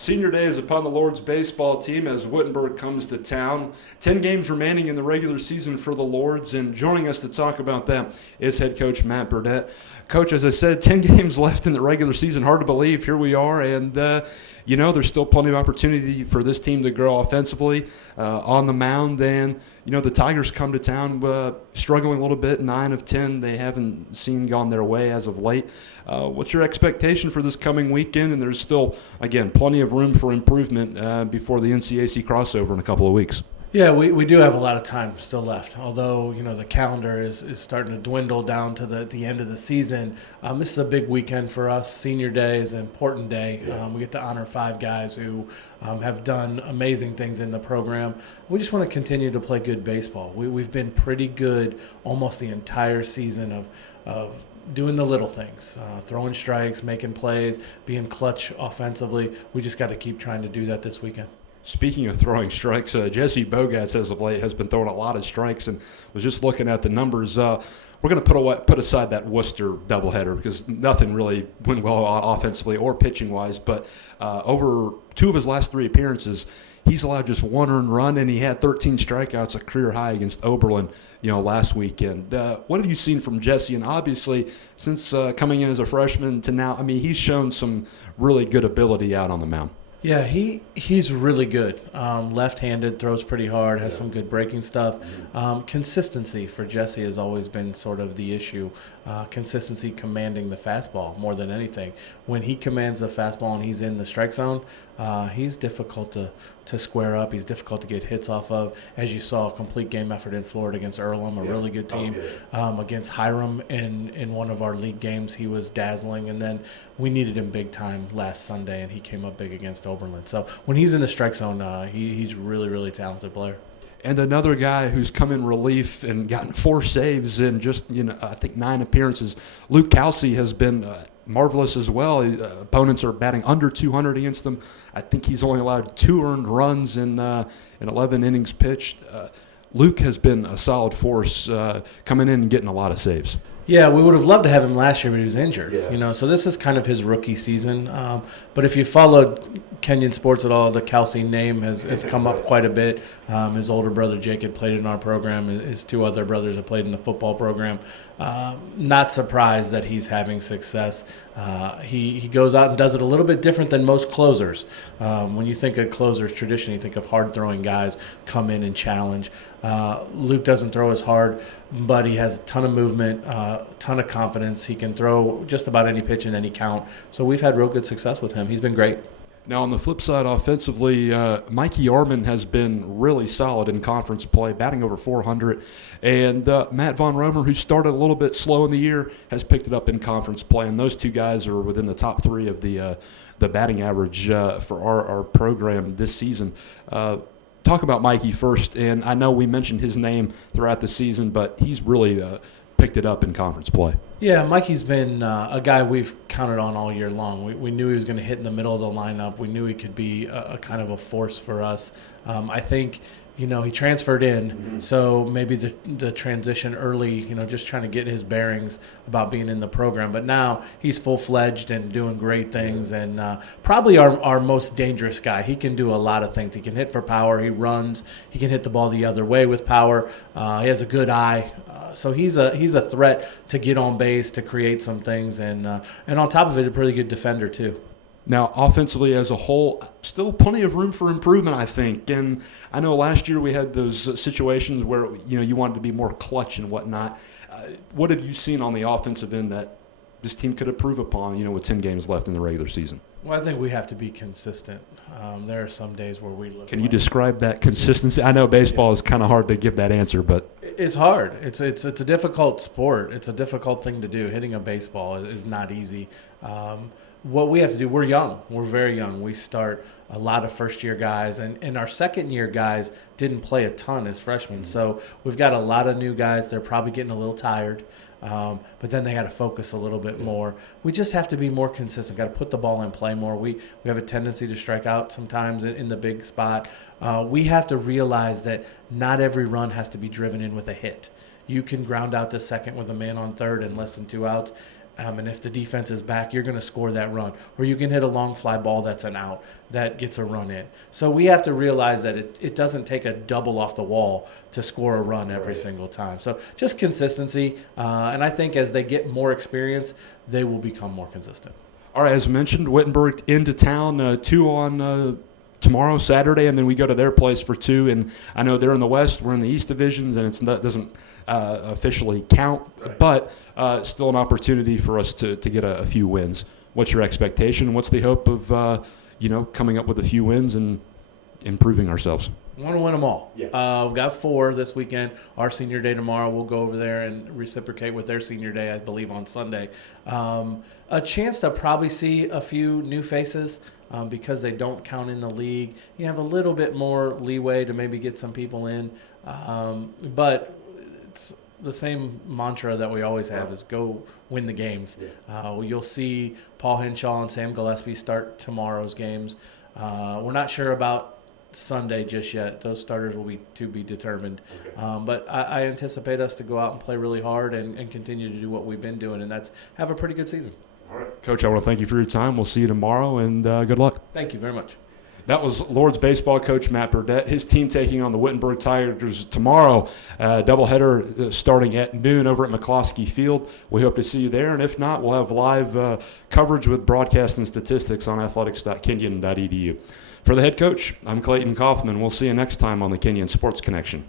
Senior day is upon the Lord's baseball team as Wittenberg comes to town. 10 games remaining in the regular season for the Lords, and joining us to talk about that is head coach Matt Burdette. Coach, as I said, 10 games left in the regular season. Hard to believe. Here we are, and there's still plenty of opportunity for this team to grow offensively on the mound. And the Tigers come to town struggling a little bit. 9 of 10 they haven't seen gone their way as of late. What's your expectation for this coming weekend? And there's still, again, plenty of room for improvement before the NCAC crossover in a couple of weeks. Yeah, we do have a lot of time still left. Although, the calendar is starting to dwindle down to the end of the season. This is a big weekend for us. Senior Day is an important day. We get to honor 5 guys who have done amazing things in the program. We just want to continue to play good baseball. We've been pretty good almost the entire season of doing the little things, throwing strikes, making plays, being clutch offensively. We just got to keep trying to do that this weekend. Speaking of throwing strikes, Jesse Bogatz as of late has been throwing a lot of strikes, and was just looking at the numbers. We're going to put aside that Worcester doubleheader because nothing really went well offensively or pitching-wise, but over 2 of his last 3 appearances, he's allowed just 1 earned run, and he had 13 strikeouts, a career high against Oberlin, last weekend. What have you seen from Jesse? And obviously, since coming in as a freshman to now, he's shown some really good ability out on the mound. Yeah, he's really good. Left-handed, throws pretty hard, has some good breaking stuff. Consistency for Jesse has always been sort of the issue. Consistency commanding the fastball more than anything. When he commands the fastball and he's in the strike zone, he's difficult to square up. He's difficult to get hits off of. As you saw, a complete game effort in Florida against Earlham, a really good team. Against Hiram in one of our league games, he was dazzling. And then we needed him big time last Sunday, and he came up big against Oberlin. So when he's in the strike zone, he's really, really talented player. And another guy who's come in relief and gotten 4 saves in just, I think 9 appearances. Luke Kelsey has been marvelous as well. Opponents are batting under 200 against him. I think he's only allowed 2 earned runs in 11 innings pitched. Luke has been a solid force coming in and getting a lot of saves. Yeah, we would have loved to have him last year, but he was injured. So this is kind of his rookie season. But if you followed Kenyon sports at all, the Kelsey name has come up quite a bit. His older brother Jake had played in our program. His 2 other brothers have played in the football program. Not surprised that he's having success. He goes out and does it a little bit different than most closers. When you think of closers, traditionally you think of hard-throwing guys come in and challenge. Luke doesn't throw as hard, but he has a ton of movement, ton of confidence. He can throw just about any pitch in any count. So we've had real good success with him. He's been great. Now, on the flip side, offensively, Mikey Arman has been really solid in conference play, batting over 400. And Matt Von Romer, who started a little bit slow in the year, has picked it up in conference play. And those 2 guys are within the top 3 of the batting average for our program this season. Talk about Mikey first. And I know we mentioned his name throughout the season, but he's really picked it up in conference play. Yeah, Mikey's been a guy we've counted on all year long. We knew he was going to hit in the middle of the lineup. We knew he could be a kind of a force for us. I think, he transferred in, so maybe the transition early, just trying to get his bearings about being in the program. But now he's full-fledged and doing great things, and probably our most dangerous guy. He can do a lot of things. He can hit for power. He runs. He can hit the ball the other way with power. He has a good eye. So he's a threat to get on base, to create some things, and on top of it, a pretty good defender too. Now, offensively as a whole, still plenty of room for improvement, I think. And I know last year we had those situations where you wanted to be more clutch and whatnot. What have you seen on the offensive end that this team could improve upon, with 10 games left in the regular season? Well, I think we have to be consistent. There are some days where we look. Can you describe that consistency? I know baseball is kind of hard to give that answer, but it's hard. It's a difficult sport. It's a difficult thing to do. Hitting a baseball is not easy. What we have to do, we're young. We're very young. We start a lot of first-year guys, and our second-year guys didn't play a ton as freshmen. So we've got a lot of new guys. They're probably getting a little tired. But then they got to focus a little bit more. We just have to be more consistent. Got to put the ball in play more. We have a tendency to strike out sometimes in the big spot. We have to realize that not every run has to be driven in with a hit. You can ground out to second with a man on third and less than 2 outs. And if the defense is back, you're going to score that run. Or you can hit a long fly ball that's an out that gets a run in. So we have to realize that it doesn't take a double off the wall to score a run every single time. So just consistency. And I think as they get more experience, they will become more consistent. All right, as mentioned, Wittenberg into town, 2 on tomorrow, Saturday, and then we go to their place for 2. And I know they're in the West, we're in the East divisions, and it doesn't officially count, but still an opportunity for us to get a few wins. What's your expectation? What's the hope of coming up with a few wins and improving ourselves? We want to win them all. Yeah. We've got 4 this weekend. Our senior day tomorrow. We'll go over there and reciprocate with their senior day, I believe, on Sunday. A chance to probably see a few new faces because they don't count in the league. You have a little bit more leeway to maybe get some people in. But it's the same mantra that we always have is go win the games. You'll see Paul Henshaw and Sam Gillespie start tomorrow's games. We're not sure about Sunday just yet. Those starters will be to be determined. But I anticipate us to go out and play really hard and continue to do what we've been doing, and that's have a pretty good season. All right. Coach, I want to thank you for your time. We'll see you tomorrow, and good luck. Thank you very much. That was Lords baseball coach Matt Burdette. His team taking on the Wittenberg Tigers tomorrow. Doubleheader starting at noon over at McCloskey Field. We hope to see you there, and if not, we'll have live coverage with broadcast and statistics on athletics.kenyon.edu. For the head coach, I'm Clayton Kaufman. We'll see you next time on the Kenyon Sports Connection.